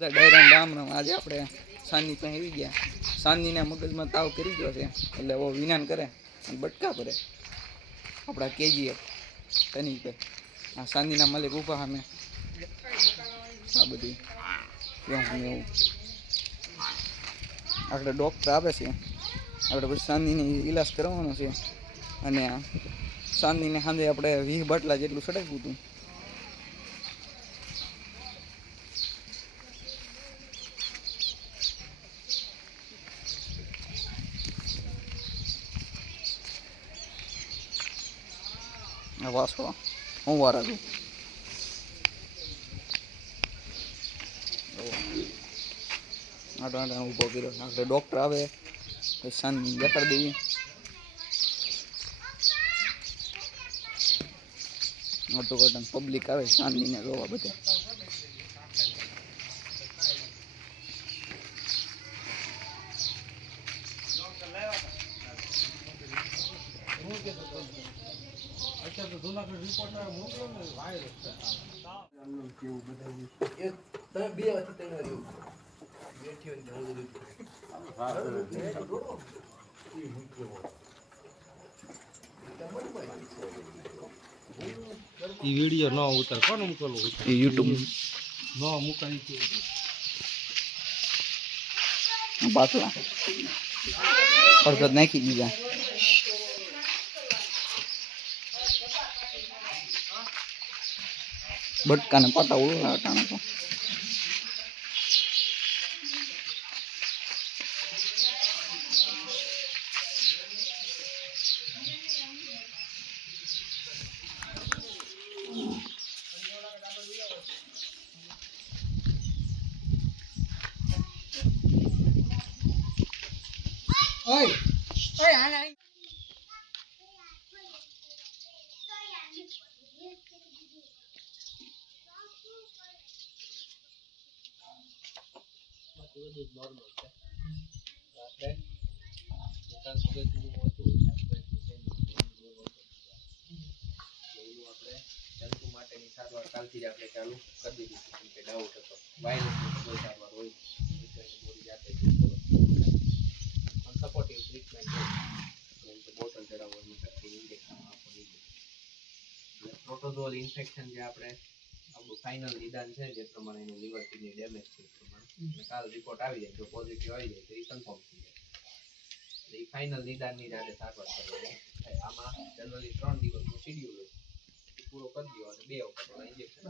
ડાયરા રામ આજે આપણે સાંજની પાસે આવી ગયા. સાંજનીના મગજમાં તાવ કરી ગયો છે, એટલે ઓ વિનાન કરે અને બટકા ભરે. આપણા કેજીએફ પર આ સાંજનીના મલિક ઊભા સામે. આ બધી એવું. આપણે ડૉક્ટર આવે છે. આપણે પછી સાંજનીની ઈલાજ કરવાનો છે. અને સાંજનીને સાંજે આપણે વીસ બાટલા જેટલું સડાવ્યું હતું. આ વાસો હું વાર છું આટો આટો ઊભો કર્યો. આપણે ડૉક્ટર આવે. પછી સાંજ દેખાડી દેવી. મોટું કટન પબ્લિક આવે શાંતિને જોવા બધા. ઈ વીડિયો ન ઉતાર. કોને મૂકેલો એ યુટ્યુબ ન મૂકાય કે પાછલા અડધો નાખી દીધા. બટકાને પાટા ઉડવા અટાણા તો. જંતુ માટેની સારવાર કાલથી જ આપણે ચાલુ કરી દીધી છે. કે ડાઉટ હતો. વાયરસની કોઈ સારવાર હોય જાતે પણ સપોર્ટિવ ટ્રીટમેન્ટ જેમ બોટલ ચડાવવાની ઇન્જેક્શન આપવાની. પ્રોટોઝોલ ઇન્ફેક્શન જે આપણે આપણું ફાઇનલ નિદાન છે જે પ્રમાણે એનું લીવર કિડની ડેમેજ છે એ પ્રમાણે. કાલ રિપોર્ટ આવી જાય જો પોઝિટિવ આવી જાય તો એ કન્ફર્મ થઈ જાય. એટલે એ ફાઇનલ નિદાનની જ આજે સારવાર કરવાની આમાં જનરલી ત્રણ દિવસનું શેડ્યુલ હોય. પૂરો કરી દો અને બે વખત ઇન્જેક્શન